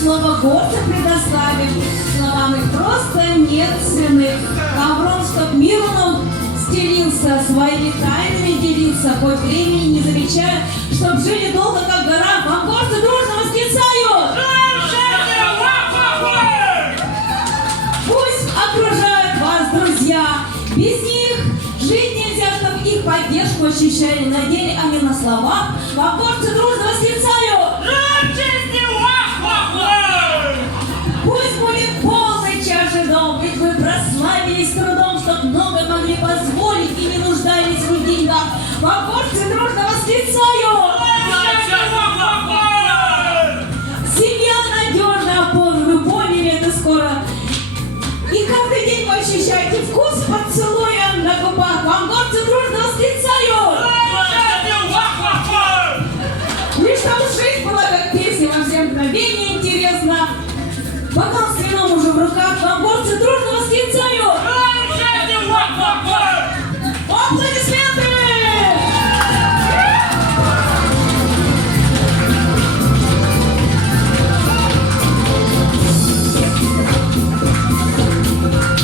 слово горца предоставим. Словам их просто нет цены. Ковром, чтоб мир он стелился, своими тайнами делился, хоть времени не замечая, чтоб жили долго, как гора. Вам горцы дружно восклицают! Пусть окружают вас друзья. Без них жить нельзя, чтобы их поддержку ощущали на деле, а не на словах. Вам горцы дружно восклицают! Пусть будет полный чаши дом, ведь вы прославились трудом, чтоб много могли позволить и не нуждались в деньгах. Вам горцы дружно восклицают! Семья надежна, опора, вы поняли это скоро. И каждый день вы ощущаете вкус поцелуя на губах. Вам горцы дружно восклицают! Лишь чтобы жизнь была как песня, во все мгновения интересно. Бокал с вином уже в руках. Вам горцы дружно